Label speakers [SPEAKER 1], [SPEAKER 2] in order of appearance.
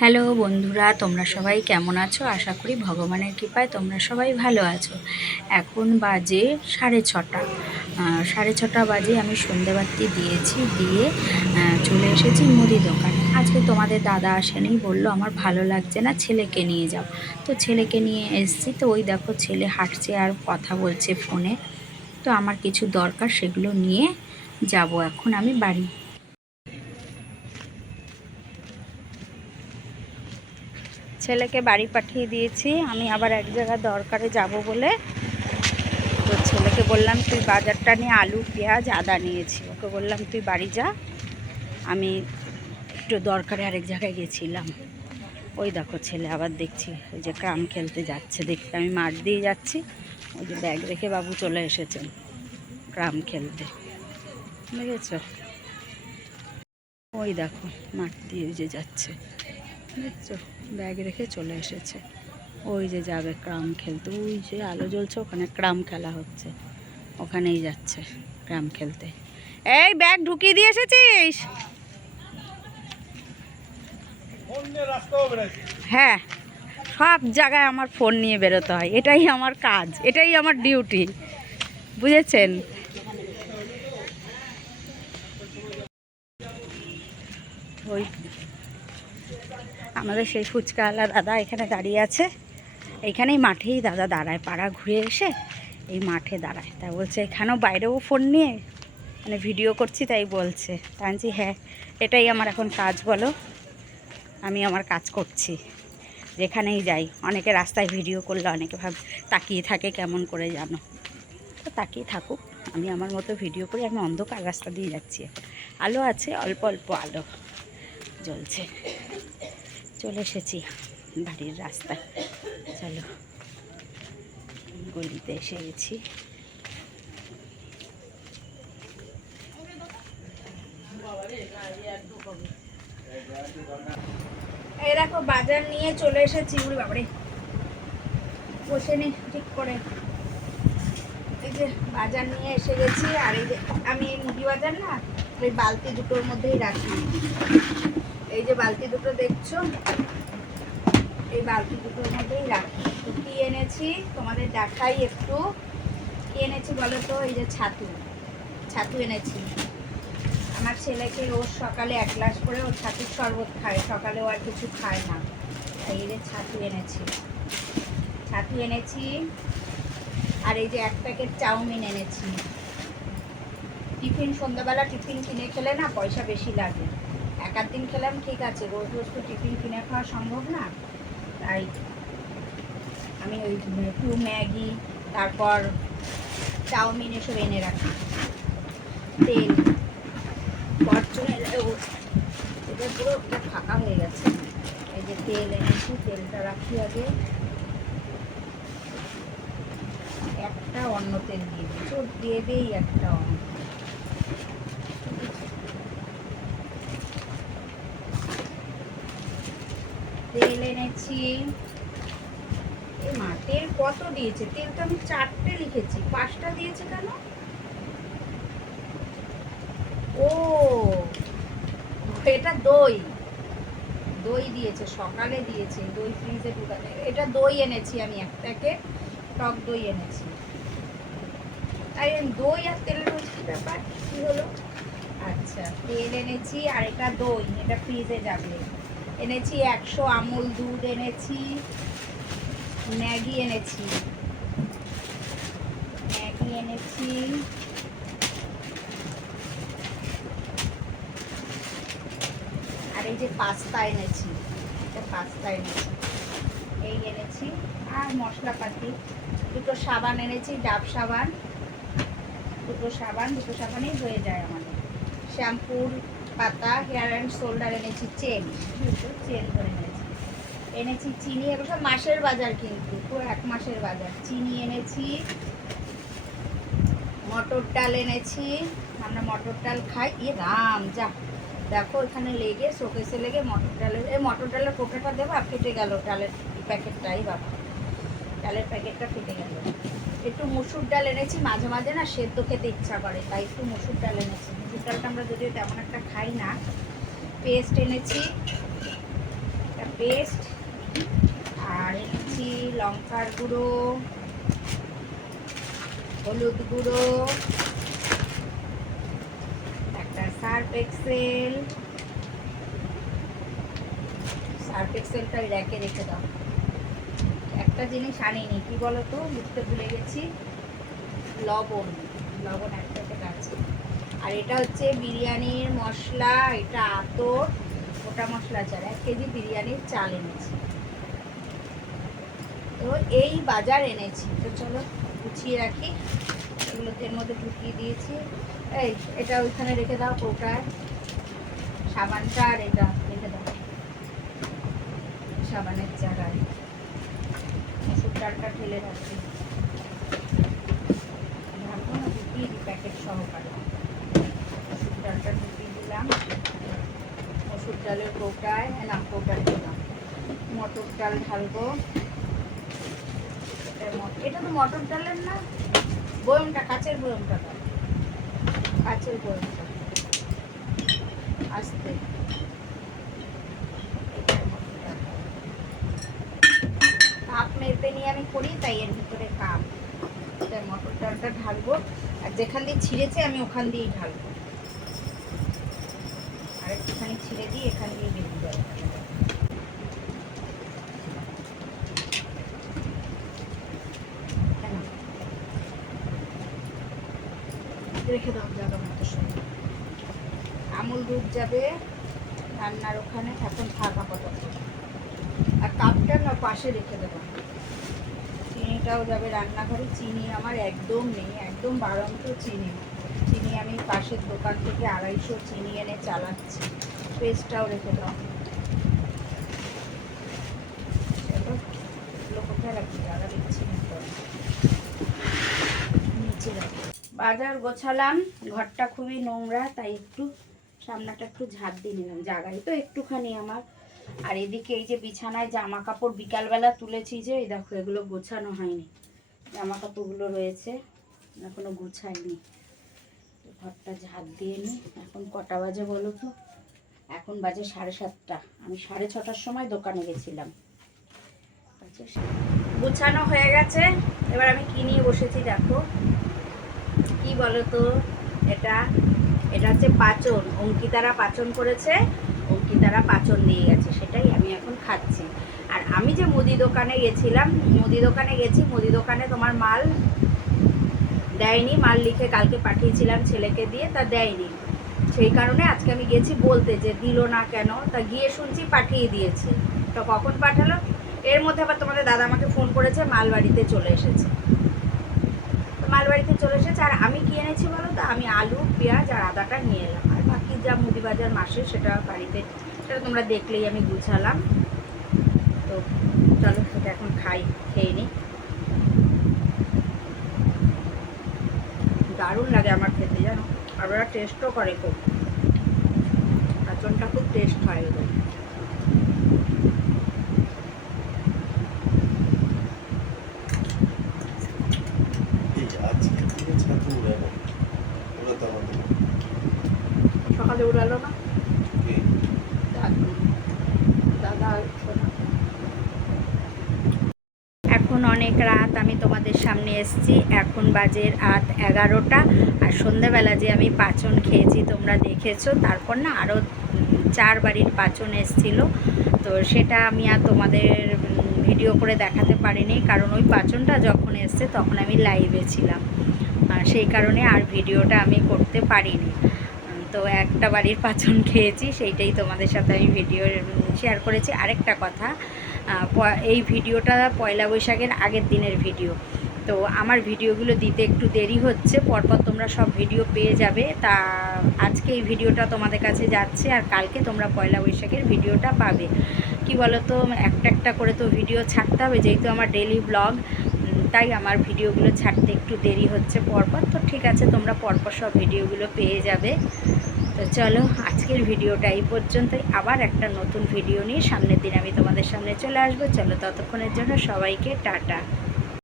[SPEAKER 1] Hello বন্ধুরা, তোমরা সবাই কেমন আছো? আশা করি ভগবানের কৃপায় তোমরা সবাই ভালো আছো। এখন বাজে সাড়ে ছটা। সাড়ে ছটা বাজে আমি সন্ধেবাতি দিয়েছি, দিয়ে চলে এসেছি মুদি দোকান। আজকে তোমাদের দাদা আসেনি, বলল আমার ভালো লাগছে না, ছেলেকে নিয়ে যাও। তো ছেলেকে নিয়ে এসেছি, তো ওই দেখো ছেলে হাঁটছে আর কথা বলছে ফোনে। তো আমার কিছু দরকার, সেগুলো নিয়ে যাব। এখন আমি বাড়ি ছেলেকে বাড়ি পাঠিয়ে দিয়েছি। আমি আবার এক জায়গায় দরকারে যাব বলে তো ছেলেকে বললাম, তুই বাজারটা নিয়ে আলু, পেঁয়াজ, আদা নিয়েছি। ওকে বললাম, তুই বাড়ি যা। আমি একটু দরকারে আরেক জায়গায় গেছিলাম। ওই দেখো ছেলে আবার দেখছি, ওই যে ক্রাম খেলতে যাচ্ছে, দেখতে আমি মাঠ দিয়ে যাচ্ছি। ওই যে ব্যাগ রেখে বাবু চলে এসেছেন ক্রাম খেলতে। বুঝেছ ওই দেখো, মাঠ দিয়ে যে যাচ্ছে। দেখছ? ব্যাগ রেখে চলে এসেছে। ওই যে যাবে ক্রাম খেলতে, ওই যে আলো জ্বলছে, ওখানে ক্রাম খেলা হচ্ছে। ওখানেই যাচ্ছে ক্রাম খেলতে। এই ব্যাগ ঢুকিয়ে দিয়ে এসেছিস? হ্যাঁ সব জায়গায় আমার ফোন নিয়ে বেরোতে হয়। এটাই আমার কাজ, এটাই আমার ডিউটি। বুঝেছেন? ওই আমাদের সেই ফুচকাওয়ালা দাদা এখানে দাঁড়িয়ে আছে। এইখানেই মাঠেই দাদা দাঁড়ায় পাড়া ঘুরে এসে এই মাঠে দাঁড়ায়। তাই বলছে এখানেও বাইরেও ফোন নিয়ে মানে ভিডিও করছি তাই বলছে। বলছি, হ্যাঁ এটাই আমার এখন কাজ বলো। আমি আমার কাজ করছি যেখানেই যাই। অনেকে রাস্তায় ভিডিও করলে অনেকে ভাব তাকিয়ে থাকে কেমন করে জানো? তো তাকিয়ে থাকুক আমি আমার মতো ভিডিও করি আমি অন্ধকার রাস্তা দিয়ে যাচ্ছি। আলো আছে অল্প অল্প আলো জ্বলছে। চলে এসেছি বাড়ির রাস্তায়। চলো, গলিতে এসে গেছি। এই দেখো, বাজার নিয়ে চলে এসেছি। উড়ি বাবারে। বসে নি, ঠিক করে। এই যে বাজার নিয়ে এসে গেছি, আর এই যে আমি মুদি বাজার না ওই বালতি দুটোর মধ্যেই রাখি। এই যে বালতি দুটো দেখছ? এই বালতি দুটোর মধ্যেই রাখি। তো কি এনেছি? তোমাদের দেখাই একটু। কি এনেছি বলো তো? এই যে ছাতু। ছাতু এনেছি। আমার ছেলেকে রোজ সকালে এক গ্লাস করে ও ছাতুর শরবত খায়। সকালে ও আর কিছু খায় না। এই যে ছাতু এনেছি। ছাতু এনেছি। আর এই যে এক প্যাকেট চাউমিন এনেছি। টিফিন সন্ধ্যাবেলা টিফিন কিনে খেলে না পয়সা বেশি লাগে। এক আধ দিন খেলাম, ঠিক আছে, রোজ রোজ তো টিফিন কিনে খাওয়া সম্ভব না। তাই আমি ওই একটু ম্যাগি, তারপর চাউমিন এসব এনে রাখি। তেল ফরচুনের এটা পুরো ফাঁকা হয়ে গেছে। এই যে তেল এনেছি, তেলটা রাখি আগে। একটা অন্য তেল দিয়ে দিই। দিয়ে দিই একটা অন্য। এ মা, তেল কত দিয়েছে? তেল তো আমি চারটে লিখেছি। পাঁচটা দিয়েছে কেন? ও, এটা দই। দই দিয়েছে, সকালে দিয়েছে, দই ফ্রিজে ঢুকাতে। এটা দই এনেছি আমি, এক প্যাকেট টক দই এনেছি। তাই দই আর তেলের কি ব্যাপার? কী হলো? আচ্ছা তেল এনেছি আর এটা দই, এটা ফ্রিজে যাবে। এনেছি, একশো আমুল দুধ এনেছি, ম্যাগি এনেছি। ম্যাগি এনেছি। আর এই যে পাস্তা এনেছি পাস্তা এনেছি। এই এনেছি, আর মশলাপাতি। দুটো সাবান এনেছি, ডাব সাবান। দুটো সাবান, দুটো সাবানেই হয়ে যায় আমাদের। শ্যাম্পুর পাতা হেয়ার অ্যান্ড শোল্ডার এনেছি চেন চেন করে এনেছি। এনেছি চিনি, এগুলো সব মাসের বাজার কিন্তু, পুরো এক মাসের বাজার। চিনি এনেছি, মটর ডাল এনেছি, আমরা মটর ডাল খাই। ইয়ে রাম যা। দেখো এখানে লেগে, শোকেসে লেগে মটর ডালের, এই মটর ডালের কোটাটা দেবা, ফেটে গেল ডালের প্যাকেটটাই, বাবা। ডালের প্যাকেটটা ফেটে গেল। একটু মুসুর ডাল এনেছি, মাঝে মাঝে না সেদ্ধ খেতে ইচ্ছা করে, তাই একটু মুসুর ডাল এনেছি। মুসুর ডালটা আমরা যদিও তেমন একটা খাই না, পেস্ট এনেছি, একটা পেস্ট, আর এনেছি লঙ্কার গুঁড়ো, হলুদ গুঁড়ো, একটা সার্ফ এক্সেল, সার্ফ এক্সেলটা র্যাকে রেখে দাও। একটা জিনিস আনিনি, কি বলো তো লিখতে ভুলে গেছি। লবণ লবণ এক প্যাকেট আছে। আর এটা হচ্ছে বিরিয়ানির মশলা, এটা আতর, গোটা মশলা চাল, এক কেজি বিরিয়ানির চাল এনেছি। তো এই বাজার এনেছি। তো চলো গুছিয়ে রাখি। এগুলো এর মধ্যে ঢুকিয়ে দিয়েছি। এই, এটা ওইখানে রেখে দাও কৌটায়। সাবানটা আর এটা রেখে দাও। সাবানের জায়গায় ডালটা ঢেলে রাখছি। ঢাকবো না প্যাকেট সহকারে। মসুর ডালটা দিলাম। মসুর ডালের কৌটায় না কৌটায় দিলাম। মটর ডাল ঢালবো। এটা তো মটর ডালের না, বয়মটা, কাচের বয়মটা। কাচের বয়মটা আস্তে এটা মটর ডাল। কাপ মেপে নিয়ে আমি করি এর ভিতরে কাপ তাই মটর ডালটা ঢালবো। আর যেখান দিয়ে ছিঁড়েছে, আমি ওখান দিয়েই ঢালবো। আর একটুখানি ছিঁড়ে দিয়ে এখান দিয়ে বেরিয়ে যাবে। রেখে দাও আমুল দুধ যাবে, রান্নার ওখানে, এখন থাকা আপাতত। আর কাপটা না, পাশে রেখে দেবো। চিনিটাও যাবে রান্নাঘরে, চিনি আমার একদম নেই, একদম বাড়ন্ত চিনি। চিনি আমি পাশের দোকান থেকে আড়াইশো চিনি এনে চালাচ্ছি। পেস্টটাও রেখে দাও। বাজার গোছালাম, ঘরটা খুবই নোংরা, তাই একটু সামনাটা একটু ঝাড় দিয়ে নিলাম। জায়গায় তো একটুখানি আমার আর এদিকে এই যে বিছানায় জামা কাপড় বিকালবেলা তুলেছি যে, এই দেখো, এগুলো গোছানো হয়নি। জামা কাপড়গুলো রয়েছে, এখনও গুছাইনি। তো ঘরটা ঝাড় দিয়ে নি। এখন কটা বাজে বলো তো? এখন বাজে সাড়ে সাতটা। আমি সাড়ে ছটার সময় দোকানে গেছিলাম। বাজে গুছানো হয়ে গেছে। এবার আমি কি নিয়ে বসেছি দেখো। কি বলো তো? এটা এটা হচ্ছে পাচন। অঙ্কিতারা পাচন করেছে। অঙ্কিতারা পাচন দিয়ে গেছে, সেটাই আমি এখন খাচ্ছি। আর আমি যে মুদি দোকানে গেছিলাম, মুদি দোকানে গেছি, মুদি দোকানে তোমার মাল দেয়নি, মাল লিখে কালকে পাঠিয়েছিলাম ছেলেকে দিয়ে, তা দেয়নি। সেই কারণে আজকে আমি গেছি বলতে যে দিল না কেন, তা গিয়ে শুনছি পাঠিয়ে দিয়েছে। তো কখন পাঠালো? এর মধ্যে আবার তোমাদের দাদা আমাকে ফোন করেছে মাল বাড়িতে চলে এসেছে। মালবাড়িতে চলে এসেছে, আর আমি কি এনেছি বলো তো? আমি আলু, পেঁয়াজ আর আদাটা নিয়ে এলাম। যা মুদি বাজার মাসে সেটা বাড়িতে, সেটা তোমরা দেখলেই আমি গুছালাম। তো চলো সেটা এখন খাই, খেয়ে নিই দারুণ লাগে আমার খেতে, জানো? আর ওরা টেস্টও করে খুব। আচনটা খুব টেস্ট হয় ওদের
[SPEAKER 2] এই আজকে তুমি ছাতু উড়াবো ওড়াতে আমাদের
[SPEAKER 1] সকালে উড়ালো না
[SPEAKER 2] কে?
[SPEAKER 1] দাদা এখন অনেক রাত আমি তোমাদের সামনে এসেছি। এখন বাজে রাত এগারোটা। আর সন্ধ্যাবেলা যে আমি পাচন খেয়েছি, তোমরা দেখেছ। তারপর না আরও চার বাড়ির পাচন এসেছিল। তো সেটা আমি আর তোমাদের ভিডিও করে দেখাতে পারিনি। কারণ ওই পাচনটা যখন এসছে, তখন আমি লাইভে ছিলাম। সেই কারণে আর ভিডিওটা আমি করতে পারিনি। তো একটা বাড়ির পাচন খেয়েছি, সেইটাই তোমাদের সাথে আমি ভিডিও শেয়ার করেছি। আরেকটা কথা এই ভিডিওটা পয়লা বৈশাখের আগের দিনের ভিডিও। তো আমার ভিডিওগুলো দিতে একটু দেরি হচ্ছে, পরপর তোমরা সব ভিডিও পেয়ে যাবে। তা আজকে এই ভিডিওটা তোমাদের কাছে যাচ্ছে আর কালকে তোমরা পয়লা বৈশাখের ভিডিওটা পাবে। কি বলো তো একটা একটা করে তো ভিডিও ছাড়তে হবে, যেহেতু আমার ডেলি ব্লগ তাই আমার ভিডিওগুলো ছাড়তে একটু দেরি হচ্ছে পরপর। তো ঠিক আছে, তোমরা পরপর সব ভিডিওগুলো পেয়ে যাবে। তো চলো, আজকের ভিডিওটা এই পর্যন্তই। আবার একটা নতুন ভিডিও নিয়ে সামনের দিন আমি তোমাদের সামনে চলে আসব। চলো ততক্ষণের জন্য সবাইকে টাটা।